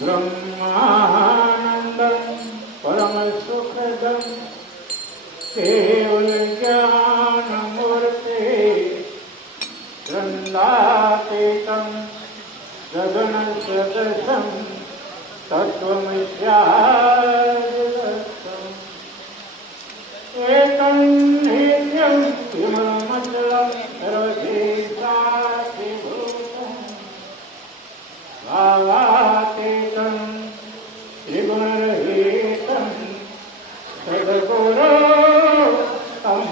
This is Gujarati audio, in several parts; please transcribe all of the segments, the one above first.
ब्रह्मानंदं परम सुखदं केवल ज्ञानमूर्ते वृंदातीतं गगन सदृशं तत्त्वमस्यादिदत्तम् एकं नित्यं विमलमचलं सर्वदेशाधिभूतं भावातीतं त्रिगुणरहितं सद्गुरो तं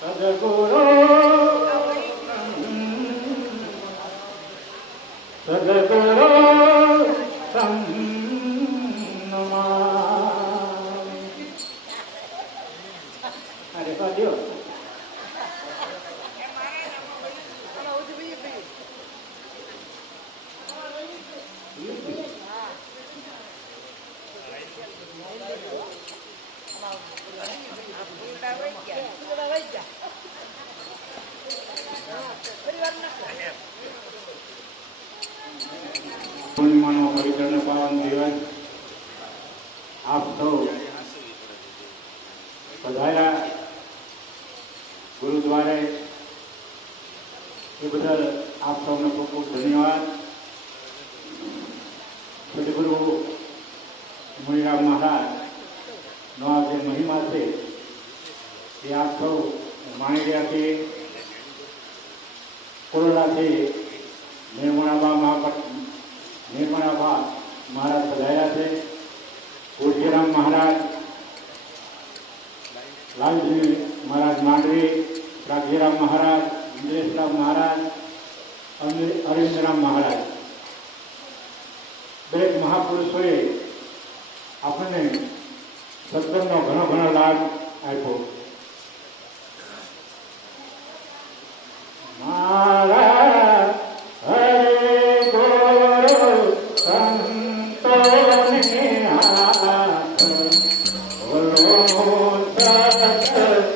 सद्गुरो सद्गुरो तं नमामि। अरे बादियो પૂર્ણિમાનો પરિક્રમણ પાવન દિવસ આપ સૌ પધાર્યા ગુરુદ્વારે એ બદલ આપ સૌનો ખૂબ ખૂબ ધન્યવાદ। સદગુરુ મુનિરામ મહારાજનો આ જે મહિમા છે એ આપ સૌ માણી રહ્યા છે। કોરોનાથી નિર્મળાબા મહારાજ પધાર્યા છે। પૂજ્યરામ મહારાજ, લાલજી મહારાજ માંડવી, રાઘજીરામ મહારાજ, ઇન્દ્રેશરામ મહારાજ, અરવિંદરામ મહારાજ, દરેક મહાપુરુષોએ આપણને સત્સંગનો ઘણો ઘણો લાભ આપ્યો। મારા હરે ગુરુ સંતોને હાથ બોલો સત્સંગ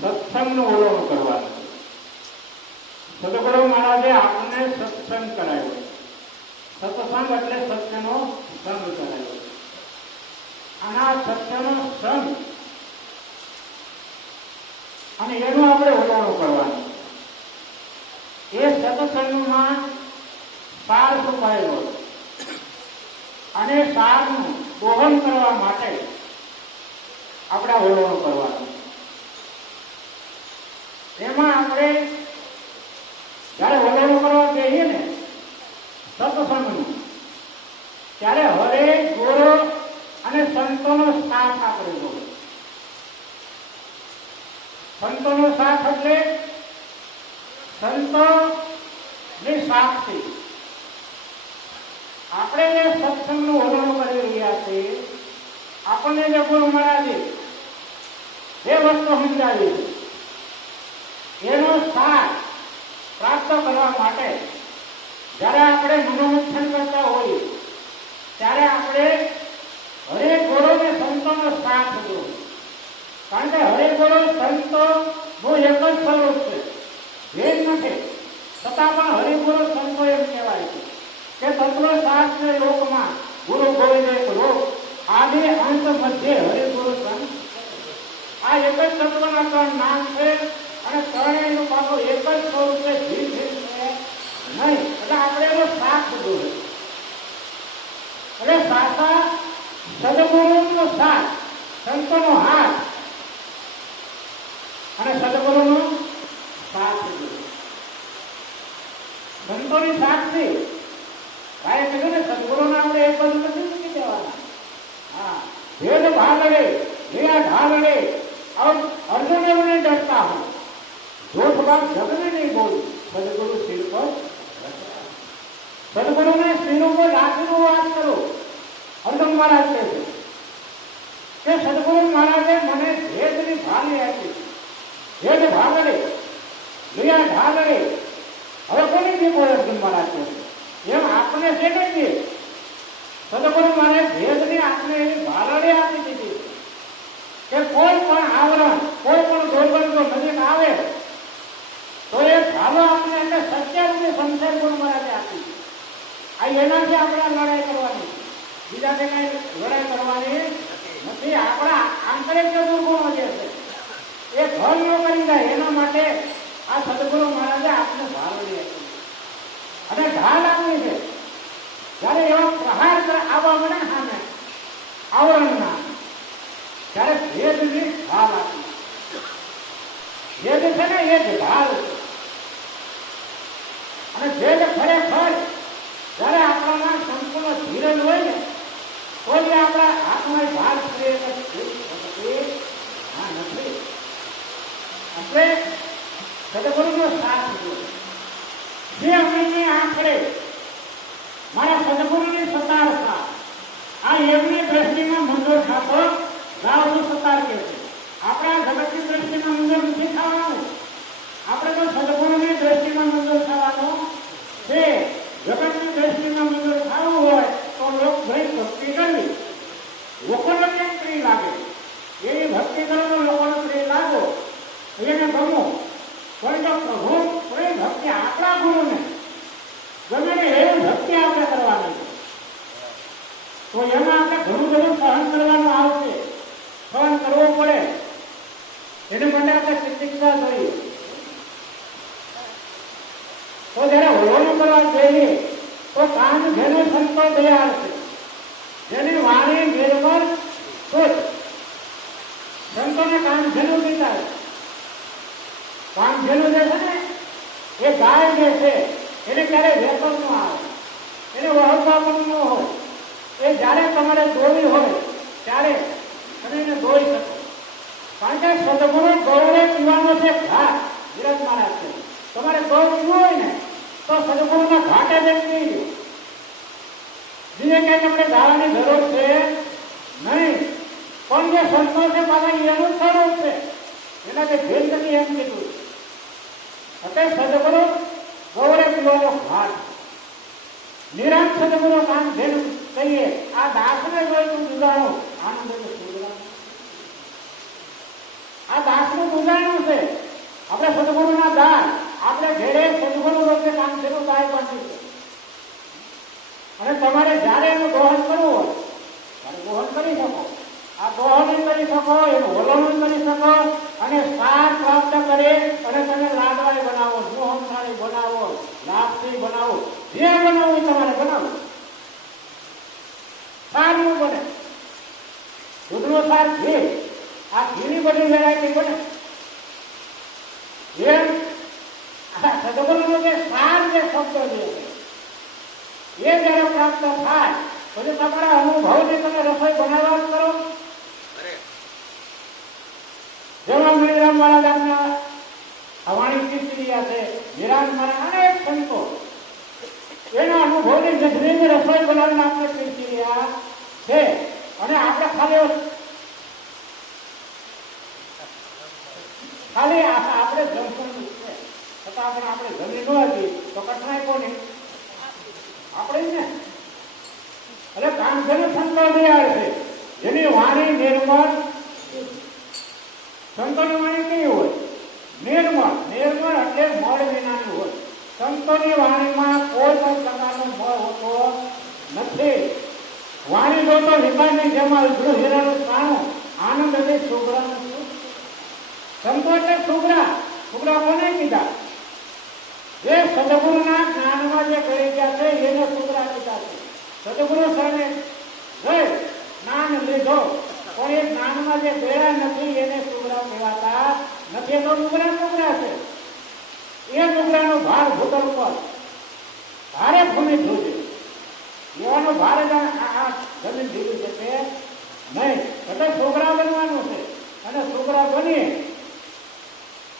સત્સંગનું ઓળખ કરવાનું. સદગુરુ મહારાજે આપણને સત્સંગ કરાવ્યો. સત્સંગ એટલે સત્યનો સંગ કરાવ્યો. અને આ સત્યનો સંગ અને એનું આપણે ઓળખ કરવાનું. એ સત્સંગમાં સાર છુપાયેલો અને સારનું દોહન કરવા માટે આપણે ઓળખ કરવાનું. એમાં આપણે જયારે વલણ કરવા જઈએ ને સત્સંગનું, ત્યારે હરે ગુરુ અને સંતોનો સાથ આપણે જોડે. સંતોનો સાથ એટલે સંતોની સાથથી આપણે જે સત્સંગનું વલણ કરી રહ્યા છીએ, આપણને જે ગુરુ મહારાજે જે વસ્તુ સમજાવી એનો સાર પ્રાપ્ત કરવા માટે જ્યારે આપણે મનોમંથન કરતા હોઈએ ત્યારે આપણે હરેક ગુરુ ને સંતોનો સાથ જોઈએ. કારણ કે હરેક ગુરુ સંતોનું એક જ સ્વરૂપ છે, ભેદ નથી. છતાં પણ હરિગુરુ સંતો એમ કહેવાય છે કે તત્વશાસ્ત્ર લોકમાં ગુરુ ગોવિંદ એક લોક આદિ અંત મધ્ય હરિગુરુ સંત. આ એક જ તત્વના ત્રણ નામ છે અને ત્રણેયનું પાછું એક જ સ્વરૂપે ભીડ છે નહીં. એટલે આપણે એનો સાથ જોઈએ. એટલે સાચા સદગુરુનો સાથ, સંતોનો હાથ અને સદગુરુનો સાથ જોઈએ. સંતોની સાથથી ભાઈ કીધું ને સદગુરુને આપણે એક બધું નથી મૂકી દેવાના. હા, ભેદ ભાગડે લીલા ઢાલડે અર્જુન એમને ડરતા હું જોઠ બાપ જગને નહીં બોલ સદગુરુ શિર પર. સદગુરુને શિર ઉપર રાખીને વાત કરો. અર્જુન મહારાજ કહે છે કે સદગુરુ મહારાજે મને ભેદની ભાલી આપી. ભેદ ભાગડે લીલા ઢાલડે હવે કોની જે બોલે અર્જુન મહારાજ કહે એમ આપણે છે કે સદગુરુ મહારાજ ભેદની આપણે એવી ભાલડી આપી દીધી કે કોઈ પણ આવરણ, કોઈ પણ દુર્ગંધ નજીક આવે ભાવો આપણે એટલે સત્યાવીસ સંસાર ગુરુ મહારાજે આપી. આ એનાથી આપણે લડાઈ કરવાની, બીજાને કઈ લડાઈ કરવાની નથી. આપણા આંતરિક જે દુર્ગુણો જે છે એ ભલ ન કરી જાય એના માટે આ સદગુરુ મહારાજે આપને ભાવલી આપી અને ઢાલ આપી છે. જયારે એવો પ્રહાર આવવા મળે સામે આવરણના, ત્યારે ભેદની ઢાલ આપી. ભેદ છે ને એ જ ઢાલ છે. અને ભેદ ખરેખર જયારે આપણાના સંપૂર્ણ ધીરજ હોય ને તો જ આપણા હાથમાં ભાર કરે નથી. આપણે સદગુરુનો સાથ જોઈએ. જે અમને આંકડે મારા સદગુરુની સતાર સાથ, આ એમની દ્રષ્ટિમાં મંજૂર થતો ગાવનું સતાર કે છે. આપણા જગતની દ્રષ્ટિમાં મંજૂર નથી થવાનું, આપણે તો સદગુરુની દ્રષ્ટિમાં મંજૂર થવાનું છે. જગતની દ્રષ્ટિમાં મંજૂર થવું હોય તો લોક ભાઈ ભક્તિ કરવી, લોકોને કેમ પ્રિય લાગે એવી ભક્તિ કરો, લોકોને પ્રિય લાગો એને ગમો. પણ જો પ્રભુ કોઈ ભક્તિ આપણા ગુરુને ગમે ને એવી ભક્તિ આપણે કરવાની તો એમાં આપણે ઘણું બધું સહન કરવાનું આવશે, સહન કરવું પડે. એને માટે આપણે ચિકિત્સા કરીએ તો જયારે હોવાનું કરવા જઈએ તો કાન જેને સંતો દયાળ છે, જેની વાણી નિર્મળ શુદ્ધ, સંતોને કાન જેનું પીતા કાન જેનું જે છે ને એ ગાય જે છે એને ક્યારે વેતન ન આવે, એને વહકવા પણ ન હોય. એ જ્યારે તમારે દોવી હોય ત્યારે તમે એને દોઈ શકો. કારણ કે સદગુરુ ગૌરે પીવાનો છે ઘાટ. વિરાજ મહારાજ છે તમારે ગૌ પીવું હોય ને તો સદગુરુના ઘાટે જઈને પી લો. બીજે કઈ તમને ગાવાની જરૂર છે નહીં. પણ જે સંતો છે બાબા એનું સ્વરૂપ છે, એના જે ભેદ નથી એમ કીધું. એટલે સદગુરુ ગૌરે પીવાનો ઘાટ, નિરાંત સદગુરુ કામ ભેદ કહીએ. આ દાસને જોઈતું દુધાણું આનંદ આ દાસનું દુધાણું છે. આપણે સદગુરુના દાન આપણે ઘેરે સદગુરુ વખતે કામ જેનું દાય બાંધ્યું છે. અને તમારે જયારે એનું દોહન કરવું હોય ત્યારે દોહન કરી શકો. આ દોહન કરી શકો, એનું વલણ કરી શકો અને સાર પ્રાપ્ત કરે અને તમે લાડવાઈ બનાવો, મોહનથાળી બનાવો, લાપસી બનાવો, જે બનાવવું તમારે બનાવો. સારું બને, દૂધનો સાર ઘી, આ ઘીની બધી વેરાયટી બને. એમ આ સદગુરુનો જે સાર જે શબ્દ છે એ જયારે પ્રાપ્ત થાય પછી તમારા અનુભવથી તમે રસોઈ બનાવવા કરો. જેમાં મણિરામ મહારાજના હવાણી કીર્તિયા છે, વિરાજ મહારાજ અનેક સંતો એના અનુભવની નજરેની રસોઈ બનાવીને આપણે કીર્તિયા છે. અને આપણે ખાલી આપણે જમવાનું છે છતાં આપણે જમી ન હતી તો કઠણાઈ કોની? આપણે ને. એટલે કામધેનુ સંતો દયાળ છે, જેની વાણી નિર્મળ. સંતોની વાણી કેવી હોય? નિર્મળ. નિર્મળ એટલે મળ વિનાની હોય. સંતોની વાણીમાં કોઈ પણ પ્રકારનો મળ હોતો નથી. વાણી જો તો વિકાસની જેમ ઉભરું હીરાનું કાણું આનંદ હતી શુભ્રાનું. સંતો એટલે શુભ્રા. શુભ્રા કોને કીધા? જે સદગુરુના જ્ઞાનમાં જે કરી ગયા છે એને શુભ્રા કીધા છે. સદગુરુ સામે ગઈ જ્ઞાન લીધો પણ એ જ્ઞાનમાં જે ગયા નથી એને શુભ્રા કહેવાતા નથી. એનો ડુગરા ડુગરા છે. એ ડુગરાનો ભાર ભૂતલ પર ભારે ભૂમિ ધોજે એવાનો ભારે જમીન દીધું છે કે નહીં. એટલે છોકરા બનવાનું છે અને છોકરા બનીએ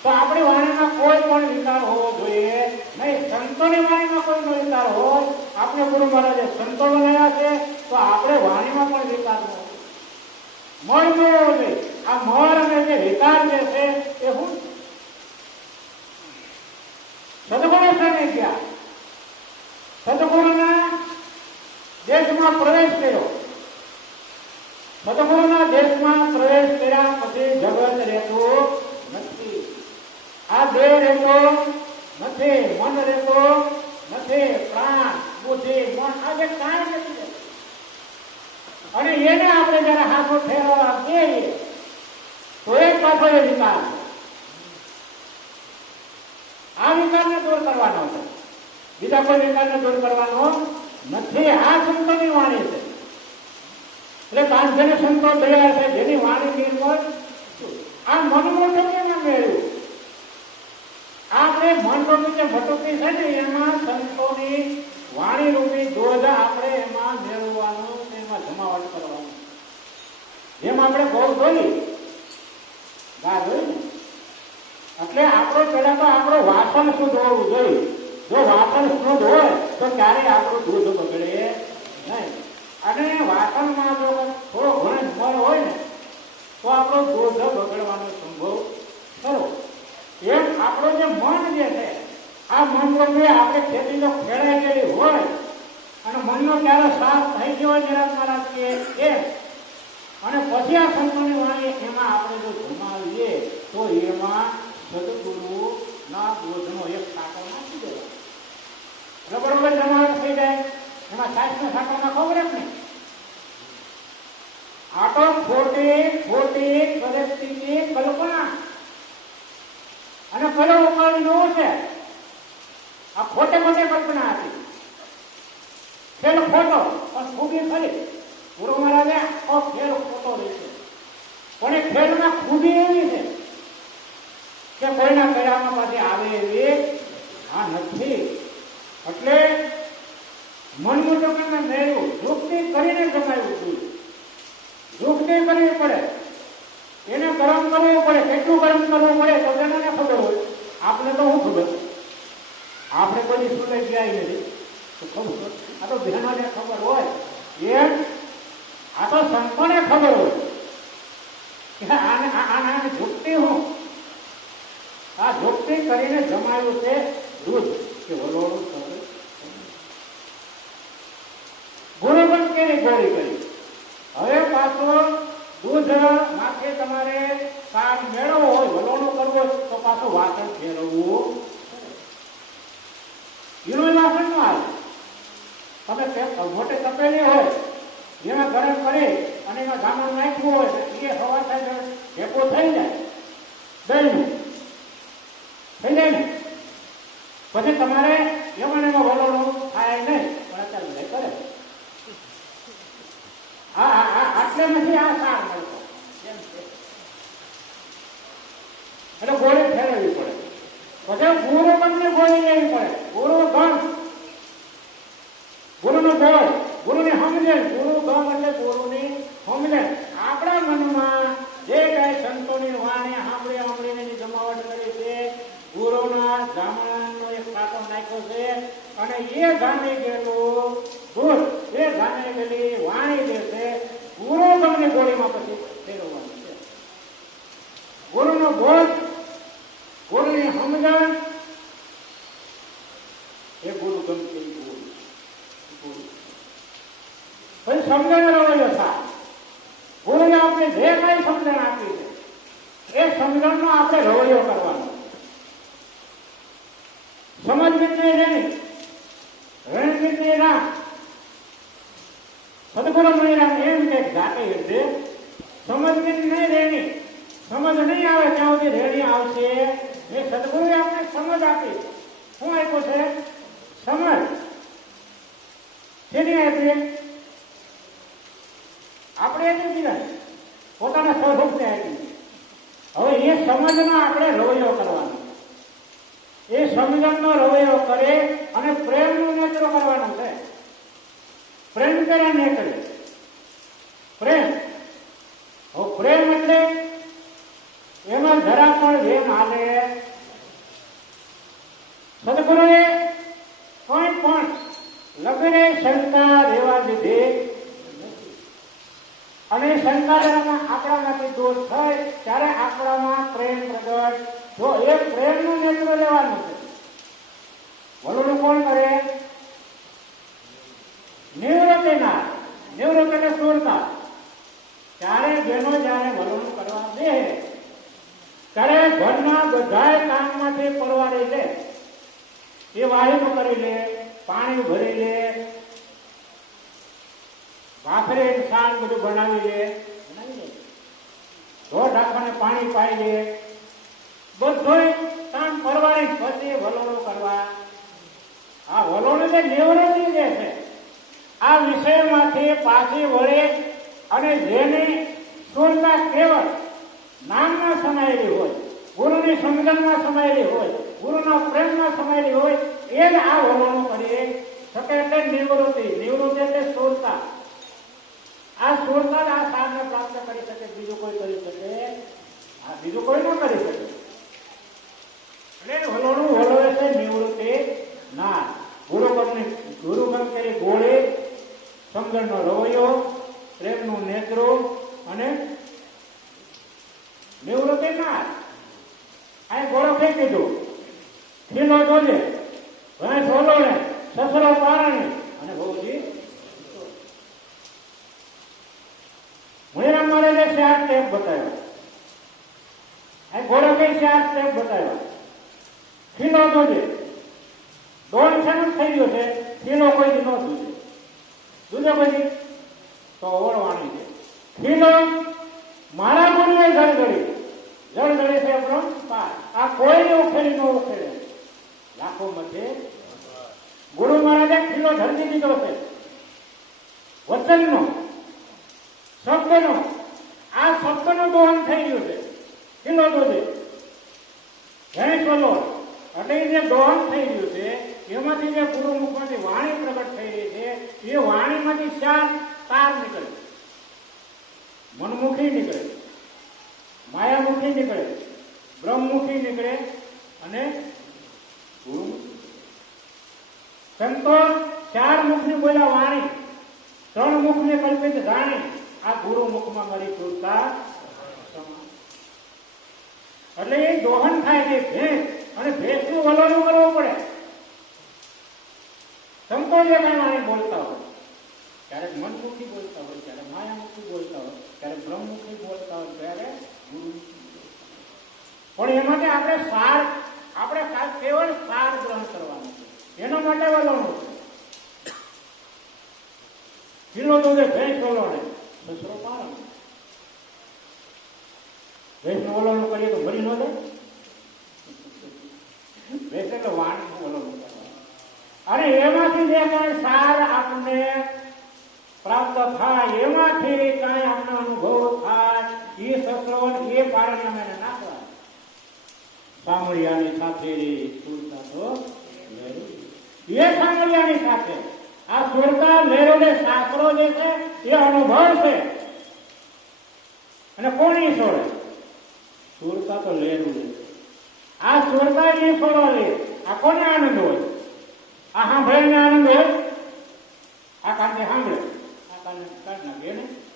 તો આપણી વાણીમાં કોઈ પણ વિકાર હોવો જોઈએ નહીં. સંતોની વાણીમાં કોઈનો વિકાર હોય, આપણે ગુરુ મહારાજે સંતો બનાવ્યા છે તો આપણે વાણીમાં પણ વિકાર ન હોય. મળ જોવો જોઈએ. આ મળ અને જે વિકાર જે છે એ હું સદગુરુ સામે ગયા, સદગુરુના દેશમાં પ્રવેશ કર્યો. સદગુરુના દેશમાં પ્રવેશ કર્યા પછી જગત રહેતું નથી. આ દેહ રહેતો નથી. નથી, મન રહેતો નથી, પ્રાણ બુદ્ધિ મન આજે કાંઈ નથી રહેતું. અને એને આપણે જયારે હાથો ફેરવવા દઈએ તો એક પાછો એ વિકાર, આ વિકારને દૂર કરવાનો છે, બીજા કોઈ વિકારને દૂર કરવાનો નથી. આ સંતોની વાણી છે. એટલે કાંધેને સંતો તૈયાર છે જેની વાણી નિર્મળ. આ મનમોટકમાં મેળવ્યું આપણે મનરૂપી જે ભટુકી છે ને એમાં સંતોની વાણી રૂપી દોધ આપણે એમાં મેળવવાનું, એમાં જમાવટ કરવાનું. જેમ આપણે બહુ જોઈ ગા જોઈ ને એટલે આપણો પેલા તો આપણો વાસણ શુદ્ધ હોવું જોઈએ. જો વાસણ શુદ્ધ હોય તો ક્યારેય આપણું દૂધ બગડે નહીં. અને વાસણમાં જો થોડો ઘણો મળ હોય ને તો આપણો દૂધ બગડવાનો સંભવ ખરો. એમ આપણો જે મન જે છે આ મન રૂપે આપણે ખેતી જો ખેડાઈ ગયેલી હોય અને મનનો ક્યારે સાફ થઈ ગયો હોય નિરાશ મહારાજ કે એમ, અને પછી આ સંતોની વાણી એમાં આપણે જો જમાવીએ તો એમાં સદગુરુ ના દોષનો એક સાકર નાખી દેવાનો. એટલે બરોબર જમાવટ થઈ જાય. એમાં સાચને સાકરમાં ખબર જ નહીં. આ તો ખોટી ખોટી પરિસ્થિતિ કલ્પના અને કલો ઉપાડી જોવું છે. આ ખોટે ખોટે કલ્પના હતી. ખેલ ખોટો પણ ખૂબી ખરી. ગુરુ મહારાજે આખો ખેલ ખોટો રહેશે પણ એ ખેલમાં ખૂબી એવી છે કે કોઈના કયામાં પાછી આવે એવી આ નથી. એટલે મનમુટકને મેળવ્યું યુક્તિ કરીને જમાવ્યું હતું. યુક્તિ કરવી પડે, એને ગરમ કરવું પડે. કેટલું ગરમ કરવું પડે તો તેને ખબર હોય. આપણે તો શું ખબર, આપણે કોઈ સુલે જાય નથી તો ખબર. આ તો બહેનોને ખબર હોય એમ આ તો સંતોને ખબર હોય કે આને યુક્તિ હું આ યુક્તિ કરીને જમાવ્યું છે દૂધ કે વલોડું થતું. ગુરુ પણ કેવી ગોળી કરી. હવે પાછો દૂધ માથે તમારે કામ મેળવવો હોય, વલોણું કરવો તો પાછું વાસણ ફેરવવું. હીરો વાસણ નો આવે. તમે મોટે તપેલી હોય જેમાં ગરમ કરી અને એમાં સામાન નાખ્યું હોય એ હવા થાય ભેગો થઈ જાય દહીંનું થઈ જાય ને પછી તમારે એમાં વલોણું થાય નહીં. પણ અત્યારે બધા કરે. આટલે નથી આ સાર મળતો. એટલે ગોળી ફેરવવી પડે. પછી ગુરુ બંને ગોળી લેવી પડે. ગુરુ ગણ, ગુરુનો ગોળ, ગુરુને સમજણ. ગુરુ ગણ એટલે ગુરુની સમજણ. આપણા મનમાં જે કઈ સંતોની વાણી સાંભળીને જમાવટ કરી છે, ગુરુના જામણાનો એક પાટો નાખ્યો છે અને એ ગામે ગયેલું દૂધ, એ ગામે ગયેલી વાણી જે છે ગુરુ ગણની ગોળીમાં પછી ફેરવવાની છે. ગુરુનો બોધ, ગુરુની સમજણ એ ગુરુ ગણ પછી સમજણ રવાયો થાય. ગુરુને આપણે જે કઈ સમજણ આપી છે એ સમજણનો આપણે રવૈયો કરવાનો. સમજવી નહીં રેણી રણજીત નહીં રામ સદગુરુ નહીં રામ એમ કે જાતે એટલે સમજવી નહીં રેણી. સમજ નહીં આવે ત્યાં સુધી રેણી આવશે. એ સદગુરુએ આપણે સમજ આપી. શું આપ્યું છે? સમજ. શેની આપી? આપણે એટલી દીધા પોતાના સ્વરૂપને આપી. હવે એ સમજનો આપણે રવૈયો કરવાનો. એ સમજણનો રવૈયો કરે અને પ્રેમનો નજરો કરવાનો છે. પ્રેમ કર્યા નહીં કરે. પ્રેમ પ્રેમ એટલે એમાં જરા પણ વેમ હાલે. સદગુરુએ કોઈ પણ લગ્ને શંકા રહેવા દીધી અને શંકા આપણામાંથી દોષ થાય ત્યારે આપણામાં પ્રેમ પ્રગટ. જો એ પ્રેમનું નેત્ર લેવાનું છે. વલોણું કોણ કરે? નિવૃત્તિના. નિવૃત્ત એટલે સુરતા. ત્યારે બહેનો જયારે વલોણું કરવા દે ત્યારે ઘરના બધા કામમાંથી પરવારી લે. એ વાહિનું કરી લે, પાણી ભરી લે, ભાખરી શાક બધું બનાવી લે, ઢોર રાખવાને પાણી પાઈ લે, બધું કામ કરવાની પછી વલોણું કરવા. આ વલોણું જે નિવૃત્તિ જે છે આ વિષયમાંથી પાછી વળે અને જેને સુરતા કેવળ નામમાં સમાયેલી હોય, ગુરુની સમજણમાં સમાયેલી હોય, ગુરુના પ્રેમમાં સમાયેલી હોય, એ જ આ વલોણું કરી શકે. એટલે નિવૃત્તિ, નિવૃત્તિ એટલે સુરતા. આ સુરતા આ સારને પ્રાપ્ત કરી શકે, બીજું કોઈ કરી શકે, આ બીજું કોઈ ન કરી શકે. એટલે વલોણું વલોવે છે નિવૃત્તિ ના. ગુરુગમ કરી ગોળી, સમજણનો રવૈયો, પ્રેમનું નેત્રું અને નિવૃત્તિ ના. આ ગોળો ફેંકી દીધું, ખીલો જોજે, ભેંસ ઓલોણે, સસરો પારણી અને બહુજી મુનિરામ મહારાજે 4 સ્ટેપ બતાવ્યા. આ ઘોડો કઈ 4 સ્ટેપ બતાવ્યા. ખીલો જોજે, દોડ શેનું થઈ ગયો છે, ખીલો કોઈ દી ન દૂધે, દૂધે કોઈ તો ઓળવાની છે. ખીલો મારા ગુરુએ જળગળી, જળગળી છે પાર. આ કોઈ ઉખેડી ન ઉખેડે. લાખો મધ્ય ગુરુ મહારાજે ખીલો ધરતી દીધો છે, વચનનો, શબ્દનો. આ શબ્દનું દોહન થઈ ગયું છે. ખીલો જોજે, ભેંસ વલો, એટલે જે દોહન થઈ ગયું છે એમાંથી જે ગુરુમુખમાંથી વાણી પ્રગટ થઈ રહી છે, એ વાણીમાંથી 4 તાર નીકળે. મનમુખી નીકળે, માયામુખી નીકળે, બ્રહ્મમુખી નીકળે અને ગુરુમુખી. સંતો 4 મુખની બોલ્યા વાણી, 3 મુખની કલ્પિત જાણી. આ ગુરુમુખમાં મારી સુરતા એટલે એ દોહન થાય છે ભેંસ, અને ભેંસનું વલોણું કરવું પડે. સંતો જે કઈ વાણી બોલતા હોય, ક્યારેક મનમુખી બોલતા હોય, ક્યારેક માયામુખી બોલતા હોય, ક્યારેક બ્રહ્મમુખી બોલતા હોય, ત્યારે ગુરુમુખી. પણ એમાંથી આપણે સાર, આપણે કેવળ સાર ગ્રહણ કરવાનું છે. એના માટે વલોણું છે. ખીલો જોજે, ભેંસ વલોણે, સસરો પારણ. ભેંસનું વલોણું કરીએ તો મરી ન જાય. ભેંસ એટલે વાણીનું વલોણું કરવાનું. અને એમાંથી જે કઈ સાર આપણને પ્રાપ્ત થાય, એમાંથી કઈ આપણને અનુભવ થાય, એ સસરો એ પારણે અમે નાખવા. સામળિયાની સાથે સુરતા તો એ સામળિયાની સાથે આ સુરતા લેરોને શાસ્ત્રો જે છે એ અનુભવ છે. અને કોની છોડે? સુરતા તો લેરું છે. આ સુરતા એ છોડવા લે. આ કોને આનંદ હોય? આ સાંભળીને આનંદ હોય. આ કાને સાંભળે, આ કાને કાઢ નાખે,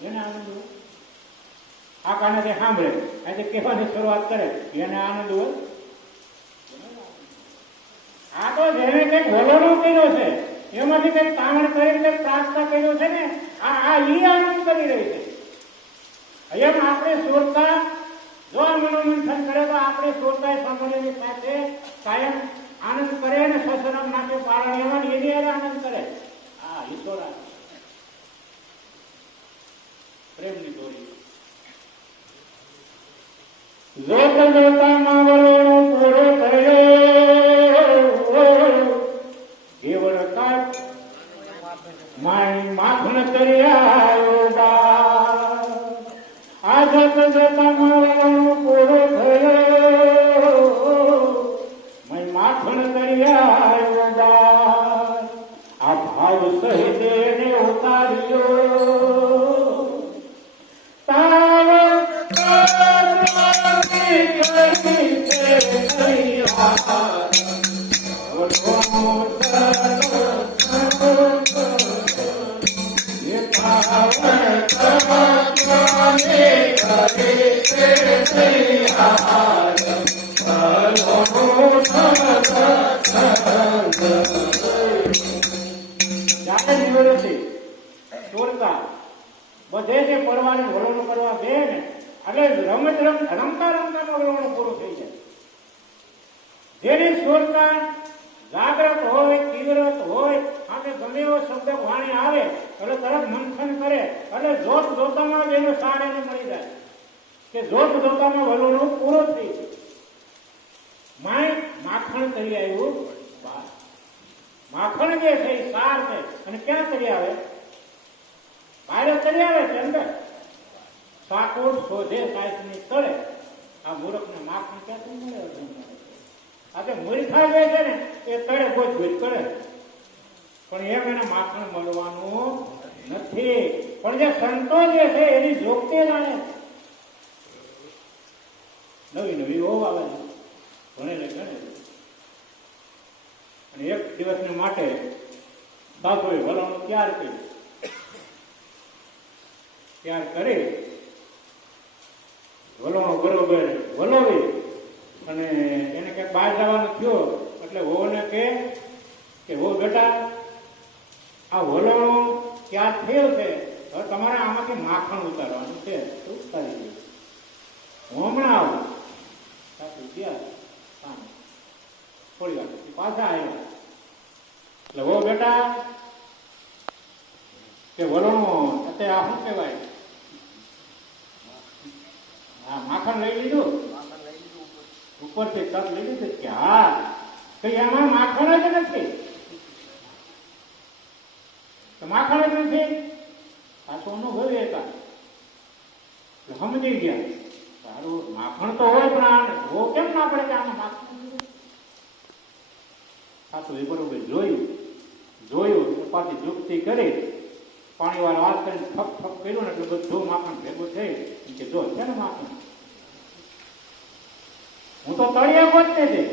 એને આનંદ હોય. આ કાને તે સાંભળે, આજે કહેવાની શરૂઆત કરે, એને આનંદ હોય. આ તો જેને કઈક વલોણું કર્યો છે, એમાંથી કઈક કામણ કરીને પ્રાપ્ત કર્યો છે ને, આ ઈ આનંદ કરી રહી છે. એમ આપણે સુરતા જો મનોમંથન કરે તો આપણે સુરતા સાંભળીની સાથે કાયમ આનંદ કરે ને સસરમ નાખે પારણ એમાં એની આનંદ કરે. હા, ઈશ્વર પ્રેમની દોરી જોત જોતામાં વલોણું પૂરો થયો કેવળ કાળ માય માખણ કર્યા. આ જત જતામાં વલોણું પૂરો થયો માય માખણ કર્યા. આ ભાવ સહિત એને ઉતાર્યો તાવ બધે જે પડવાની વલોણું કરવા દે ને, એટલે રમતા રમતામાં વલોણું પૂરું થઈ જાય. જેની સુરતા જાગ્રત ગમે એવો શબ્દ વાણી આવે એટલે તરત મંથન કરે એટલે જોત જોતામાં જ એનો સાર એને મળી જાય કે જોત જોતામાં વલોણું પૂરો થઈ ગયું. માય માખણ કરી આવ્યું બહાર. માખણ જે છે એ સાર છે અને ક્યાં કરી આવે? બહાર કરી આવે છે અંદર. સાકોર શોધે સાયસની તળે આ મૂર્ખને માખણ ક્યાંથી મળે? આજે મૂર્ખા જે છે ને એ તળે ગોજ ગોજ કરે પણ એમ એને માખણ મળવાનું નથી. પણ જે સંતો જે છે એની જોગતે જાણે નવી નવી હોવ આવે ભણેલે ગણે. અને એક દિવસને માટે સાધુએ વલણું તૈયાર કર્યું. તૈયાર કરી વલણો બરોબર વલોવી અને એને ક્યાંક બહાર જવાનું થયો એટલે વહુને કે હો બેટા આ વલણો ક્યાં થયો છે હવે તમારે આમાંથી માખણ ઉતારવાનું છે તો ઉતારી દે. હું હમણાં આવું સાચું ત્યાં થોડી વાર પાછા આવ્યા એટલે હો બેટા કે વલણો અત્યારે આ શું કહેવાય હા માખણ લઈ લીધું ઉપરથી તક લઈ લીધું કે હા તો એમાં માખણ જ નથી. તો માખણ જ નથી પાછો અનુભવી હતા સમજી ગયા સારું માખણ તો હોય પણ હો કેમ ના પડે કે આમાં માખણ સાચું એ બરોબર જોયું પાછી યુક્તિ કરી પાણી વાળા વાત કરીને ઠપ ઠપ કર્યું ને એટલે બધું માખણ ભેગું થઈ કે જો છે ને માખણ હું તો તળિયે ગોતતી હતી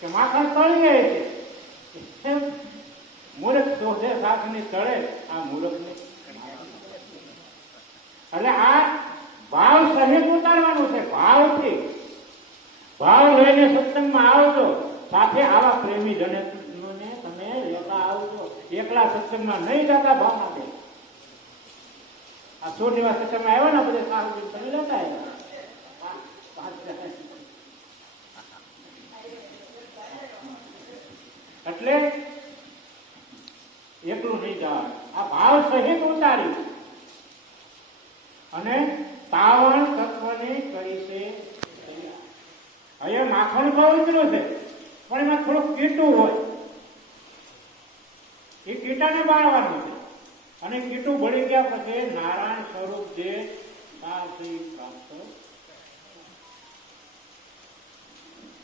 કે માખણ તળિયે છે. મૂર્ખ શોધે સાસની તળે આ મૂર્ખને એટલે આ ભાવ સહિત ઉતારવાનું છે. ભાવથી ભાવ લઈને સત્સંગમાં આવજો. સાથે આવા પ્રેમી જનોને તમે લેતા આવજો. એકલા સત્સંગમાં નહીં જતા ભાવ માટે. આ 16 દિવસ સત્સંગમાં આવ્યો ને બધે સારું તમે લેતા આવ્યા એટલે એકલું નહીં જવાનું. આ ભાવ સહિત ઉતાર્યું અને તાવણ તત્વને કરી છે. હવે માખણ તો ઉતર્યું છે પણ એમાં થોડુંક કીટું હોય એ કીટાને બાળવાનું છે અને કીટું ભળી ગયા પછી નારાયણ સ્વરૂપ જે પ્રાપ્ત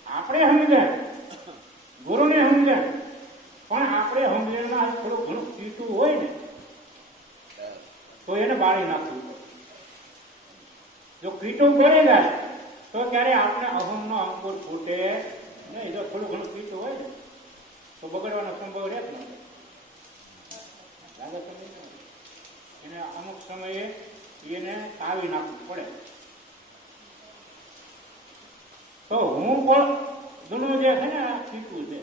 આપણે સમજાય ગુરુને સમજાય પણ આપણે સમજણમાં થોડું ઘણું કીટું હોય ને તો એને બાળી નાખવું. જો કીટું ભળી જાય તો ક્યારે આપણે અહમનો અંકુર ફૂટે નહીં. જો થોડું ઘણું કીટું હોય ને તો બગડવાનો સંભવ રહે ને. એને અમુક સમયે એને તાવી નાખવું પડે. તો હું પણ જૂનું જે છે ને આ કીટું છે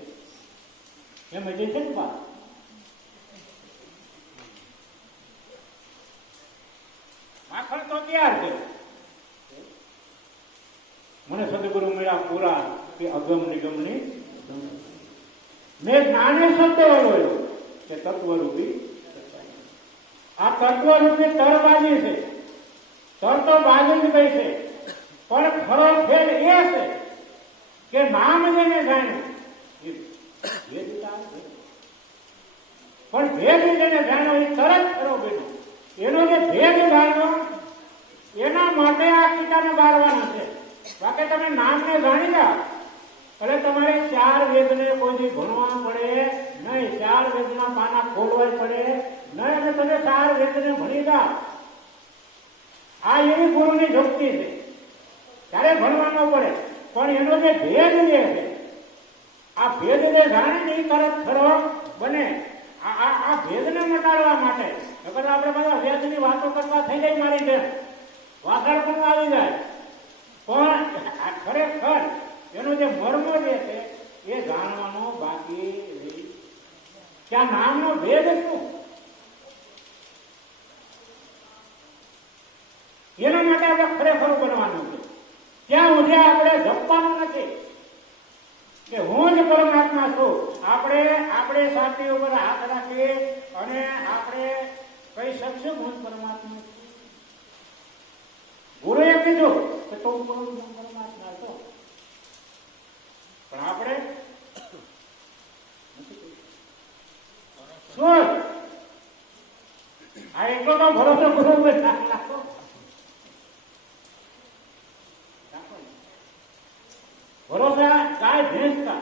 એમાં જે છે ને માખણ તો તૈયાર છે. મને સદગુરુ મળ્યા પૂરા કે અગમ નિગમની મેં જ્ઞાને શબ્દ બોલ્યો કે તત્વરૂપી. આ તત્વરૂપી તરબાજી છે. તર તો બાજી જ ગઈ છે પણ ખરો ખેલ એ છે કે નામ જેને જાણ્યું પણ ભેદ જેને જાણ્યો એ તરત ખરો બન્યો. એનો જે ભેદ જાણ્યો એના માટે આ કીટાને બારવાના છે. બાકી તમે નામને જાણી જાઓ એટલે તમારે 4 વેદને કોઈ ભણવા પડે નહીં. 4 વેદના પાના ખોલવા પડે નહીં અને તમે 4 વેદને ભણી જાઓ. આ એવી ગુરુની શક્તિ છે ત્યારે ભણવાનો પડે. પણ એનો જે ભેદ જે છે આ ભેદ જે જાણે ને એ તરત ખરો બને. આ ભેદને મટાડવા માટે અગર આપણે બધા વેદની વાતો કરવા થઈ જાય મારી બેન વાસણ પણ આવી જાય પણ આ ખરેખર એનો જે મર્મ જે છે એ જાણવાનો બાકી રહી. ત્યાં નામનો ભેદ શું એના માટે આપણે ખરેખર બનવાનું છે. ત્યાં સુધી આપણે જપવાનું નથી કે હું જ પરમાત્મા છું. આપણે છાતી ઉપર હાથ રાખી અને આપણે કહી શકશું હું પરમાત્મા છું. ગુરુએ કીધું કે તો પરમાત્મા છો, પણ આપણે શું આ એટલો તો ભરોસો ગુરુ ઉપર નાખો. भरोसा गाय भैंस का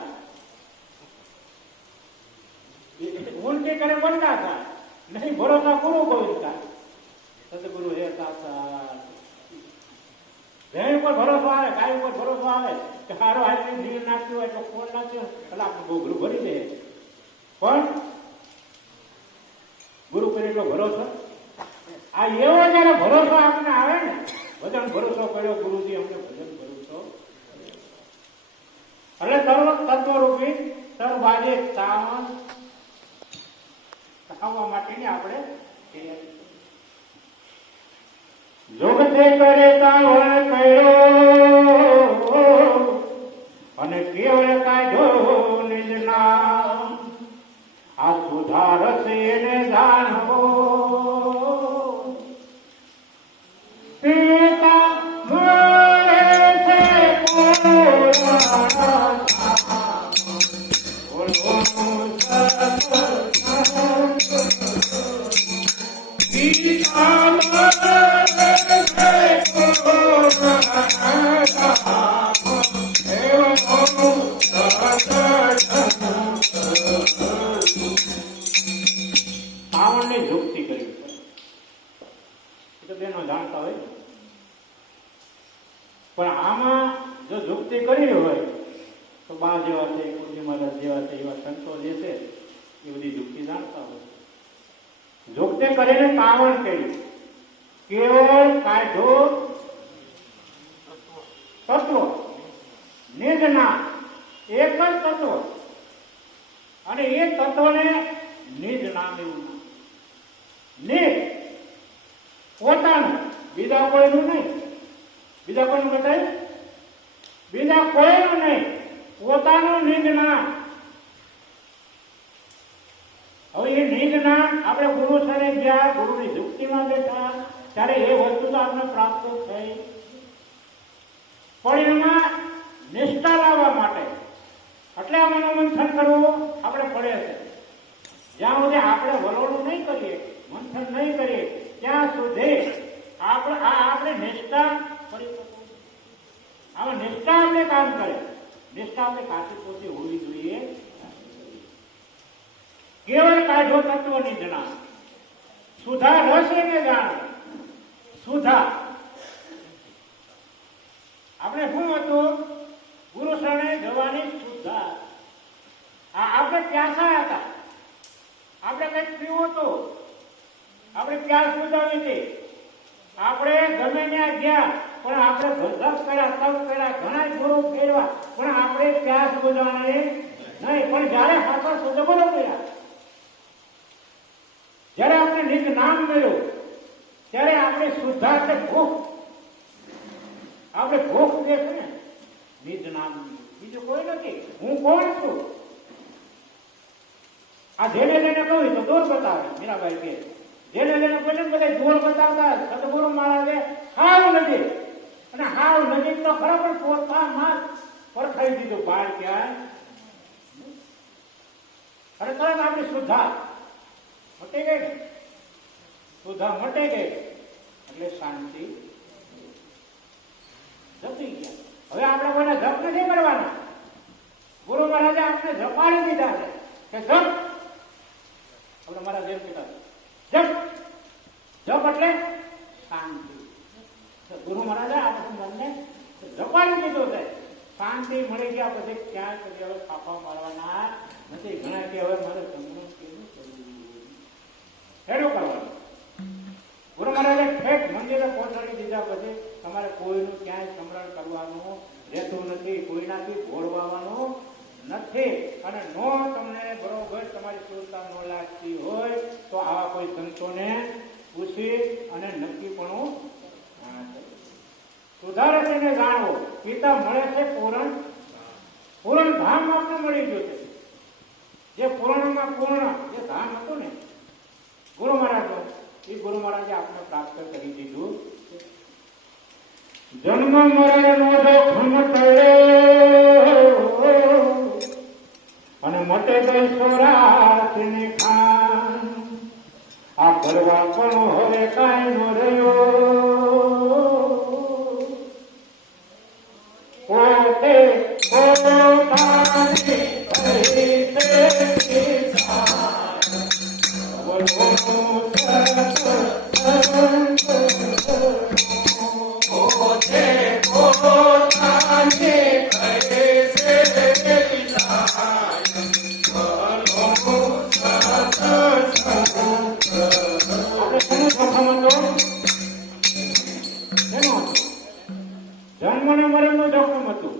उनके करे बनता था, नहीं भरोसा गुरु गोविंद का. सतगुरु है भैंस पर भरोसा आवे, गाय पर भरोसा आवे કે હારો આટલી જીવ નાખ્યું એટલો ખોલ નાખ્યો એટલે આપણે ગોગરું ભરી દે. પણ ગુરુ પર એટલો ભરોસો આ એવો જયારે ભરોસો આપણને આવે ને, ભજન ભરોસો કર્યો ગુરુજી અમને ભજન ભરોસો એટલે સર્વ તત્વરૂપી સર્વબાજે આવવા માટેની આપણે જોગ છે કરે તાવણ કર્યો અને કેવળ કાઢ્યો નિજ નામ. આ સુધારશે એને જાણવો પિતા સાવણની યુક્તિ કરી તો બેનો જાણતા હોય, પણ આમાં જો યુક્તિ કરી હોય તો બા જેવા છે, કુંજી મહારાજ જેવા છે, એવા સંતો જે છે એ બધી યુક્તિ જાણતા હોય. યુક્તિ કરીને કાવણ કર્યું, કેવળ કાઢો તત્વ નિજના એક જ તત્વ, અને એ તત્વને નિજ નામ એવું નામ. નિજ પોતાનું, બીજા કોઈનું નહીં. બીજા કોઈનું બતાવ્યું? બીજા કોઈનું નહીં, પોતાનું નિજ નામ. હવે એ નિજ નામ આપણે ગુરુ સાથે ગયા, ગુરુની યુક્તિમાં બેઠા ત્યારે એ વસ્તુ તો આપણે પ્રાપ્ત થઈ, પણ એમાં નિષ્ઠા લાવવા માટે એટલે આ મનોમંથન કરવું આપણે પડે છે. જ્યાં સુધી આપણે વલોણું નહીં કરીએ, મંથન નહીં કરીએ, ત્યાં સુધી આપણે નિષ્ઠા કરી શકીએ. આમાં નિષ્ઠા આપણે કામ કરે, નિષ્ઠા આપણે કાચી પોતી હોવી જોઈએ. કેવળ કાઢો તત્વની જણા, સુધા રસ એને જાણ. સુધા આપણે શું હતું? ગુરુ શરણે જવાની સુધા. આપણે પ્યાસા હતા, આપણે કઈક પીવું હતું, આપણે પ્યાસ બુજાવી હતી, આપણે ગમે ત્યાં ગયા પણ આપણે ભજક કર્યા, તપ કર્યા, ઘણા ગુરુ ફેરવા, પણ આપણે પ્યાસ બુજાવવાની નહીં. પણ જયારે હાથો સદગુરુ કર્યા, જયારે આપણે નિજ નામ મળ્યું, ત્યારે આપણે શુદ્ધા એટલે ભૂખ, આપણે ભૂખ જે છે ને નિજ નામ, બીજું કોઈ નથી. હું કોણ છું? આ જેને લઈને કહ્યું તો દૂર બતાવે. મીરાબાઈ કે જેને લઈને કોઈ બધા દૂર બતાવતા સદગુરુ મહારાજે હાવ નજીક, અને હાવ નજીક તો ખરા પણ પોતામાં પરખાઈ દીધું બહાર ક્યાંય. અને તરત આપણી શુદ્ધા મટી ગઈ ને, શુદ્ધા મટી ગઈ એટલે શાંતિ જપી ગયા. હવે આપણે કોઈને જપ નથી કરવાના. ગુરુ મહારાજે આપણે જપાડી દીધા છે કે જપ. આપણે મારા દેવ પિતા જપ, જપ એટલે શાંતિ. ગુરુ મહારાજે આપણે મનને જપાડી દીધું છે. શાંતિ મળી ગયા પછી ક્યાંય પછી હવે ફાફા મારવાના નથી. ઘણા કે હવે મારે સમરણ કેવું કરવાનું. ગુરુ મહારાજે ઠેઠ મંદિરે પહોંચાડી દીધા પછી તમારે કોઈનું ક્યાંય સમરણ કરવાનું રહેતું નથી, કોઈનાથી ભોળવાનું નથી. અને નો તમને બરોબર તમારી સુરતા ન લાગતી હોય તો આવા કોઈ સંતોને પૂછી અને નક્કીપણું સુધારે તેને જાણવો. પિતા મળે છે પૂરણ ધામ આપણે મળી ગયું છે. પૂર્ણમાં પૂર્ણ જે ધામ હતું ને ગુરુ મહારાજનું, એ ગુરુ મહારાજે આપણે પ્રાપ્ત કરી દીધું. જન્મ મરણનો જોખમ ટળે અને મટે ગઈ સોરાતને ખાન. આ કરવા પણ હવે કાંઈ નો રહ્યો, પોતે પોતાની જન્મ અને મરણનું જોખમ હતું.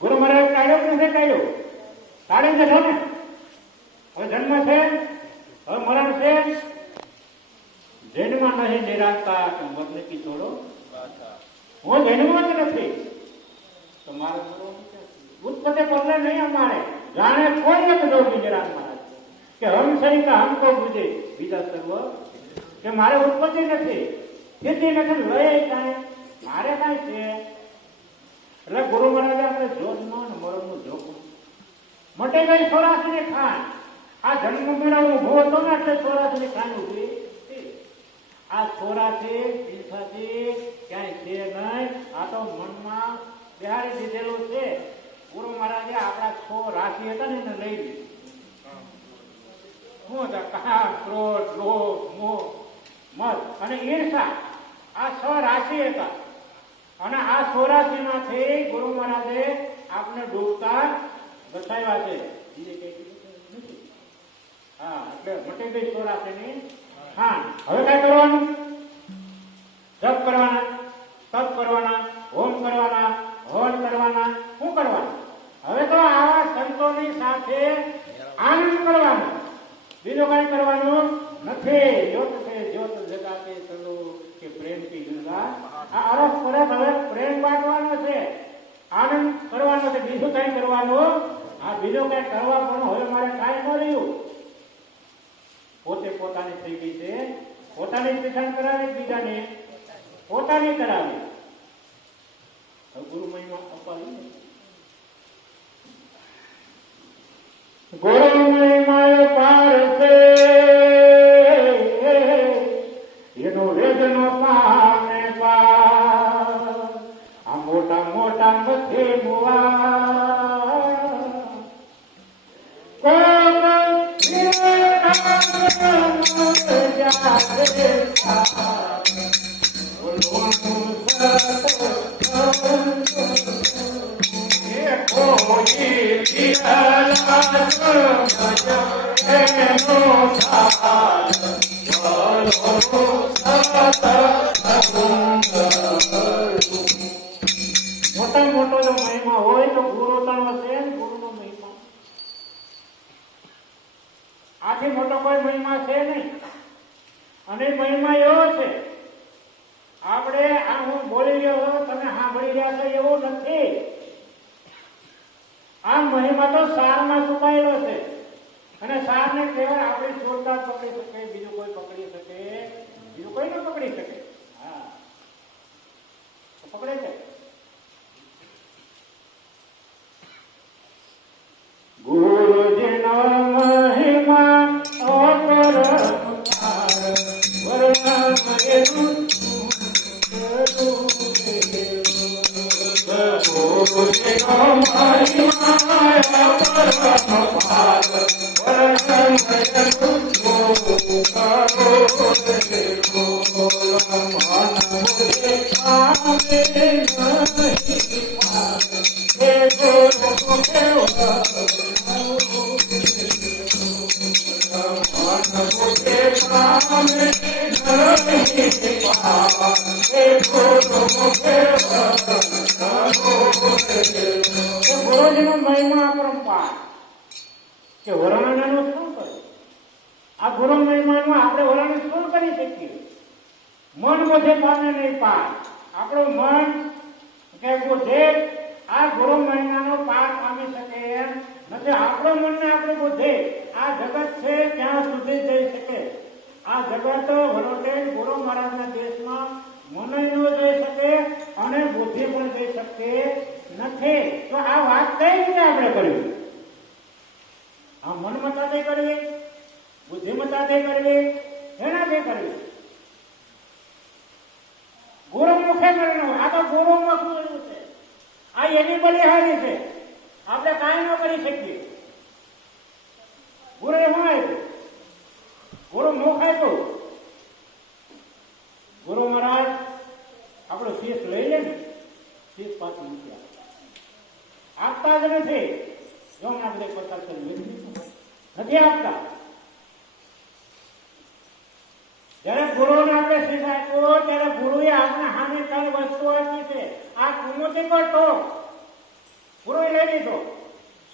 ગુરુ મહારાજ કાઢ્યો કે નથી કાઢ્યો? કાઢી જશો ને. હવે જન્મ છે, હવે મરણ છે. જન્મ નહીં નિરાંતા મતલબ કી છોડો, હું જન્મ જ નથી તો મારે ઉત્પત્તિ બદલે નહીં અમારે. જાણે કોઈ એક દો ગુજરાત મહારાજ કે હમ સરી કા હમકો બુજે બીજા સર્વ, કે મારે ઉત્પત્તિ નથી, સિદ્ધિ નથી, લય કાંઈ મારે કાંઈ છે. એટલે ગુરુ મહારાજે આપણે જોધમાં અને મરણનું જોખમ મટે ગઈ 84 ની ખાન. આ જન્મ મરણ ઉભો હતો ને એટલે 84 ની ખાન ઉભી. આ 84 દિશાથી ક્યાંય છે નહીં, આ તો મનમાં બિહારી દીધેલું છે. ગુરુ મહારાજે આપણા 6 રાશિ હતા ને એને લઈ લીધી. શું હતા? કામ, ક્રોધ, લોભ, મોહ, મદ અને ઈર્ષા. આ 6 રાશિ હતા અને આ 84 માંથી ગુરુ મહારાજે આપને ડૂબતા બચાવ્યા છે. બીજે કઈ નથી. હા, એટલે મટી ગઈ 84 ની ખાન. હવે કઈ કરવાનું? જપ કરવાના, તપ કરવાના, હોમ કરવાના, હવન કરવાના. શું કરવાનું? હવે તો આવા સંતોની સાથે આનંદ કરવાનો, બીજું કઈ કરવાનું નથી. જ્યોત છે જ્યોત જગાતે ચલો કે પ્રેમ કી ગંગા. આ અરસ પરસ હવે પ્રેમ બાંટવાનો છે, આનંદ કરવાનો છે, બીજું કઈ કરવાનું. આ બીજું કઈ કરવા પણ હવે મારે કાંઈ ન રહ્યું. પોતે પોતાની થઈ ગઈ છે, પોતાની પીછાણ કરાવી, બીજાને પોતાની કરાવી. હવે ગુરુ મહિમા અપાવી. ગુરુ મહિમા પાર છે એનો વેદનો પામે પાર. આ મોટા મોટા નથી મુવા મોટા મોટો જો મહિમા હોય તો ગુરુ તણો છે ને ગુરુનો મહિમા. આથી મોટો કોઈ મહિમા છે નહીં. અને મહિમા એવો છે, આપણે આ હું બોલી રહ્યો તમે સાંભળી રહ્યા છો એવું નથી. આ મહિમા તો સારમાં છુપાયેલો છે અને સારને કહેવાય આપણી શ્રોતા પકડી શકે, બીજું કોઈ પકડી શકે, બીજું કોઈ ન પકડી શકે. હા, પકડે છે. ગુરુજીનો મહિમા અપરંપાર વર્ણન ગુરુજીનો મહિમા અપરંપાર કે વર્ણનનું શું કરે? આ ગુરુ મહિમાનું આપણે વર્ણન શું કરી શકીએ? મન બધે પામે નહીં પાર. આપણું મન કે બુદ્ધિ આ ગુરુ મહિમાનો પાર પામી શકે એમ નથી. આપણો મનને આપણે બુદ્ધિ આ જગત છે ત્યાં સુધી જઈ શકે. આ જગત વલોટે ગુરુ મહારાજના દેશમાં મન ન જઈ શકે અને બુદ્ધિ પણ જઈ શકે નથી. તો આ વાત કઈ રીતે આપણે કરવી? આ મન મતાતે કરવી, બુદ્ધિ મતાતે કરવી, એનાથી કરવી? ગુરુમુખે કરવું. આ તો ગુરુમુખ છે. આ એની બલિહારી છે. આપણે કાંઈ ન કરી શકીએ. ગુરુ શું આપ્યું? ગુરુ મુખ આપ્યું. ગુરુ મહારાજ આપણો શીશ લઈ લે ને, શીશ પાછું નથી આપતા જ નથી. જો આપણે પચાસ નથી આપતા. જયારે ગુરુને આપણે શીશ આપ્યો ત્યારે ગુરુએ આપણે સામે કઈ વસ્તુ આપી છે. આ કુમુતી કો ટોપ ગુરુએ લઈ લીધો.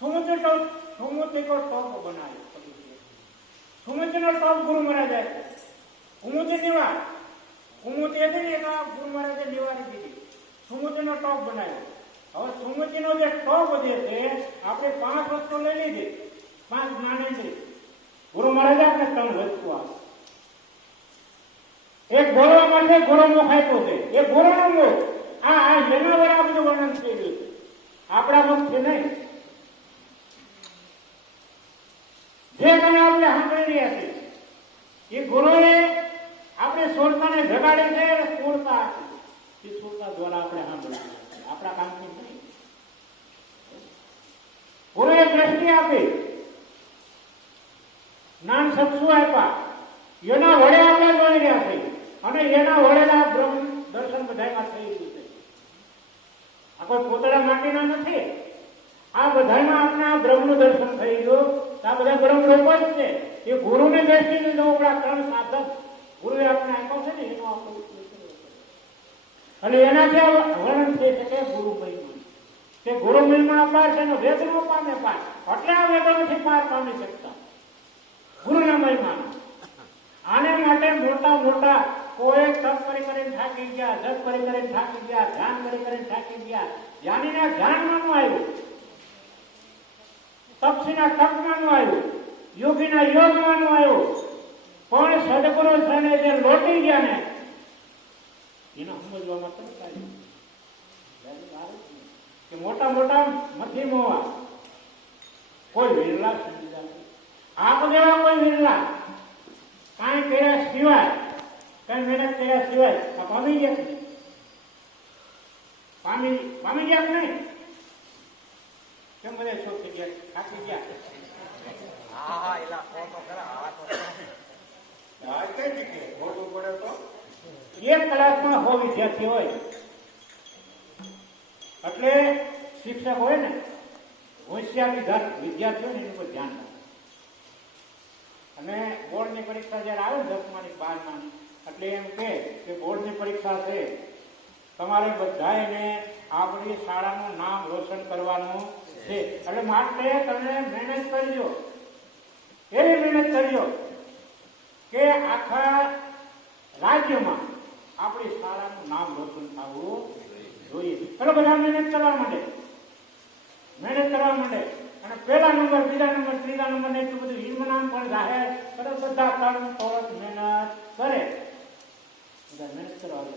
સુમુતી કો ટોપ બનાવ્યો. સુમુતીનો ટોપ ગુરુ મહારાજે કુમુતી નિવાર કુમુતી હતી ને ગુરુ મહારાજે નિવારી દીધી. સુમુતીનો ટોપ બનાવ્યો. હવે સુમુતીનો જે ટોપ જે છે આપણે 5 વસ્તુ લઈ લીધી, 5 જ્ઞાનેન્દ્રિય. ગુરુ મહારાજે આપણે 3 વસ્તુ આપી. એક બોલવા માટે ગુરુમુખ આપ્યું છે. એ ગુરુનું મુખ. આ જેના વડા બધું વર્ણન થઈ ગયું છે. આપણા મુખથી નહીં. જે કઈ આપણે સાંભળી રહ્યા છીએ એ ગુરુએ આપણે સુરતાને જગાડી છે અને સુરતા આપી. એ સુરતા દ્વારા આપણે સાંભળી આપણા કામથી નહીં. ગુરુએ દ્રષ્ટિ આપી, જ્ઞાન સત્સુ આપ્યા. એના વડે આપણે જોઈ રહ્યા છીએ અને એના વડેલા બ્રહ્મ દર્શન બધામાં થઈ ગયું છે. આ કોઈ પોતળા માટીના નથી. આ બધામાં આપણે આ બ્રહ્મનું દર્શન થઈ ગયું. આ બધા બ્રહ્મ રૂપ જ છે. એ ગુરુની દ્રષ્ટિથી જો આપણા 3 સાધન ગુરુએ આપણે આપ્યો છે ને એનો આપણે અને એનાથી વર્ણન થઈ શકે ગુરુ મહિમા. કે ગુરુ મહિમા અપાર છે વેદનો પામે પાર. એટલે આ વેદો નથી પાર પામી શકતા ગુરુના મહિમાનો. આને માટે મોટા મોટા કોઈ તપ કરી કરીને થાકી ગયા, જપ કરી કરીને થાકી ગયા, ધ્યાન કરી કરીને થાકી ગયા. જ્ઞાનીના ધ્યાનમાંનું આવ્યું, તપસીના તપમાંનું આવ્યું, યોગીના યોગમાંનું આવ્યું. પણ સદગુરુ છે જે લોટી ગયા ને એને સમજવામાં કે મોટા મોટા મથી મોવા કોઈ વિરલા સમજી જાય. આપ જેવા કોઈ વિરલા કાંઈ કર્યા સિવાય, કઈ મહેનત કર્યા સિવાય આ પામી ગયા નહીં. પામી ગયા નહીં. કેમ બધા શોખ થઈ ગયા, થાકી ગયા? એક ક્લાસમાં 100 વિદ્યાર્થી હોય એટલે શિક્ષક હોય ને હોશિયાર વિદ્યાર્થીઓ ને એની પર ધ્યાન રાખે. અને બોર્ડની પરીક્ષા જયારે આવે ને 10માની 12માની એટલે એમ કે બોર્ડની પરીક્ષા છે, તમારે બધાને આપણી શાળાનું નામ રોશન કરવાનું છે. એટલે માટે તમે મહેનત કરજો, એવી મહેનત કરજો કે આખા રાજ્યમાં આપણી શાળાનું નામ રોશન થવું જોઈએ. ચલો બધા મહેનત કરવા માંડે અને પહેલા નંબર, બીજા નંબર, ત્રીજા નંબર ને એટલું બધું ઇનામ પણ જાહેર કરે. બધા કર્મ તોરત મહેનત કરે, બધા મહેનત કરવા.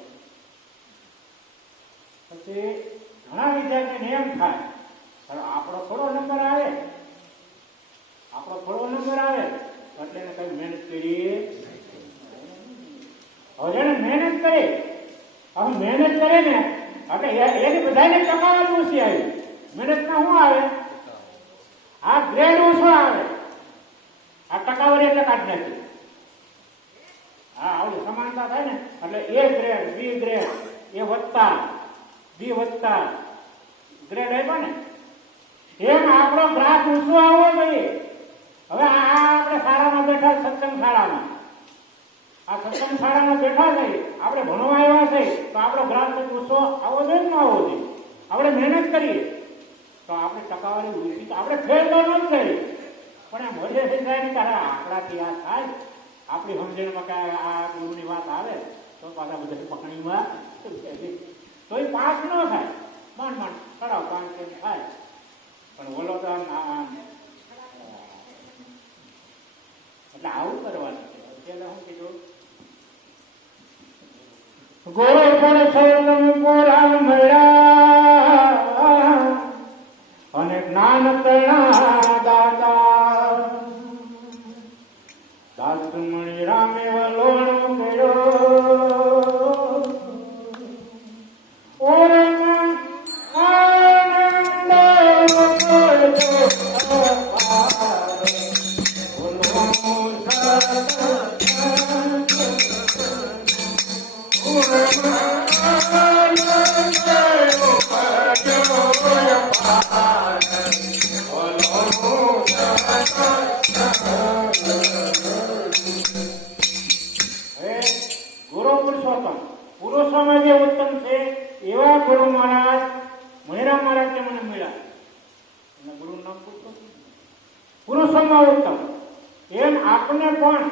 પછી ઘણા વિદ્યાર્થીને એમ થાય આપણો થોડો નંબર આવે એટલે એને કઈ મહેનત કરી. હવે જેને મહેનત કરે ને એટલે એની બધાને ટકાવારી ઓછી આવી. મહેનત ના શું આવે? આ ગ્રેડ ઓછો આવે. આ ટકાવારી એટલે કાઢી નાખી. હા, આવડી સમાનતા થાય ને એટલે A grade, B grade, A વત્તા, B વત્તા ગ્રેડ આપ્યો ને એમ આપણો ગ્રાફ ઊંચો આવવો જોઈએ. હવે આ આપણે શાળામાં બેઠા, સત્સંગ શાળામાં, આ સત્સંગ શાળામાં બેઠા છીએ, આપણે ભણવા આવ્યા છે તો આપણો ગ્રાફ ઊંચો આવવો જોઈએ ને આવવો જોઈએ. આપણે મહેનત કરીએ તો આપણે ટકાવારી ઊંચી, આપણે ફેલ તો ન કરીએ પણ એમ મજે થઈ જાય ને તારે આંકડાથી આ થાય. આપણી સમજણમાં કાંઈ આ ગુરુની વાત આવે તો પાછા બધા પકડીમાં તો એ પાસ ન થાય. માંડ માંડ કરાવ કામ કે થાય, પણ ઓલો તો આમ એટલે આવું કરવાનું છે. અત્યારે શું કીધું, ગોળો પણ સૌતમ પુરાણ મળ્યા અને જ્ઞાન તણા દાતા દાસમણી રામે વલોણો કર્યો ઓરમાં આનંદ પુરુષોમાં જે ઉત્તમ છે એવા ગુરુ મહારાજ મહિરા મહારાજ મને મળ્યા. એના ગુરુનું નામ પૂછતો, પુરુષોમાં ઉત્તમ. એમ આપને પણ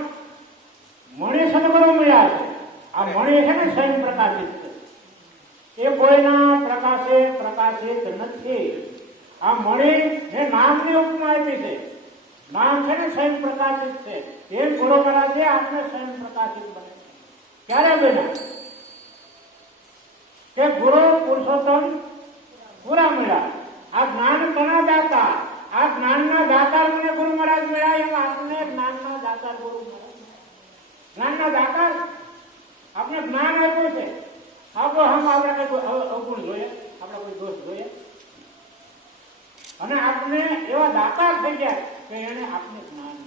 મણી સદગુરુ મળ્યા છે. આ મણી છે ને સ્વયં પ્રકાશિત છે, એ કોઈના પ્રકાશે પ્રકાશિત નથી. આ મણી જે નામની ઉપમા આપી છે, નામ છે ને સ્વયં પ્રકાશિત છે. એમ ગુરુ મહારાજે આપને સ્વયં પ્રકાશિત બને. ક્યારે બન્યા કે ગુરુ પુરુષોત્તમ પૂરા મળ્યા. આ જ્ઞાન ઘણા દાતા, આ જ્ઞાનના દાતા મને ગુરુ મહારાજ મળ્યા. એમ આપને જ્ઞાનના દાતા ગુરુ મહારાજ, જ્ઞાનના દાતા આપણે જ્ઞાન આપ્યું છે. આપણો હમ આપણે કઈ અવગુણ જોઈએ, આપણે કોઈ દોષ જોઈએ, અને આપણે એવા દાતા થઈ ગયા કે એને આપણે જ્ઞાન,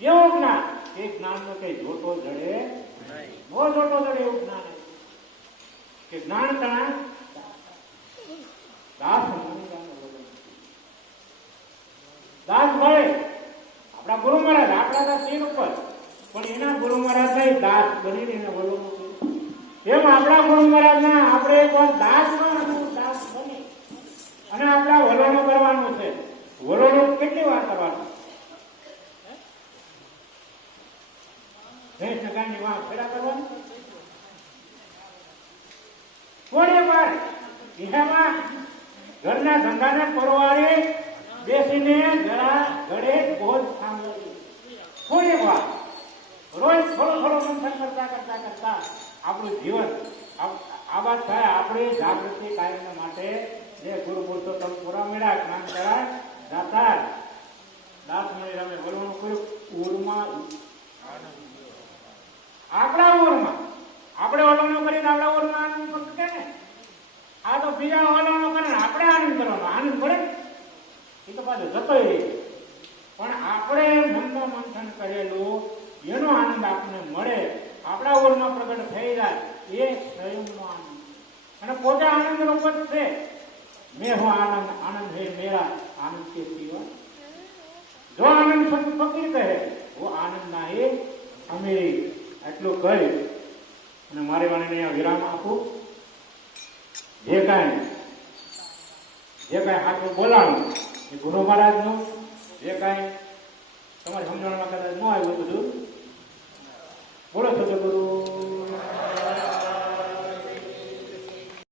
એવું જ્ઞાન, એ જ્ઞાનનો કઈ જોટો જડે બહુ જોટો જડે એવું જ્ઞાન કે જ્ઞાન તણા દાસ દાસ મળે. આપણા ગુરુ મહારાજ આપણા દાસ તીર ઉપર, પણ એના ગુરુ મહારાજ દાસ બનીને એને વલોણું કર્યું. એમ આપણા ગુરુ મહારાજ ના આપણે કોઈ દાસ દાસ બની અને આપણા વલોણું કરવાનું છે. વલોણું કેટલી વાર કરવાનું? ભેંસ ગાયની વાહ ફેરા કરવાનું થોડી વાર. એમાં ઘરના ધંધાને પરવારે બેસીને જરા ઘડે ભોજ સાંભળવી થોડી વાર. રોજ થોડો થોડો મંથન કરતા કરતા કરતા આપણું જીવન આબાદ થાય. આપણી જાગૃતિ કાયમ માટે જે ગુરુ પુરુષોત્તમ પૂરા મળ્યા, જ્ઞાન કરાય દાતા દાસ મળી રમે બોલવાનું કર્યું. ઉરમાં આપણા ઉરમાં આપણે વલણો કરીને આપણા ઉરમાં આનંદ કરતો કે ને, આ તો બીજા વલણો કરીને આપણે આનંદ કરવાનો. આનંદ પડે એ તો પાછું જતો રહે, પણ આપણે મનમાં મંથન કરેલું એનો આનંદ આપણને મળે, આપણા ઉરમાં પ્રગટ થઈ જાય, એ સ્વયંનો આનંદ. અને પોતે આનંદ રૂપ જ છે. મેં હું આનંદ, આનંદ હે મેરા આનંદ કે સિવા. જો આનંદ સંત ફકીર કહે वो આનંદ ના હે અમેરી. એટલું કહી અને મારી વાણીને અહીંયા વિરામ આપું. જે કાંઈ સાચું બોલાણું એ ગુરુ મહારાજનું, જે કાંઈ તમારી સમજણમાં કદાચ ન આવ્યું બધું બોલો છો ગુરુ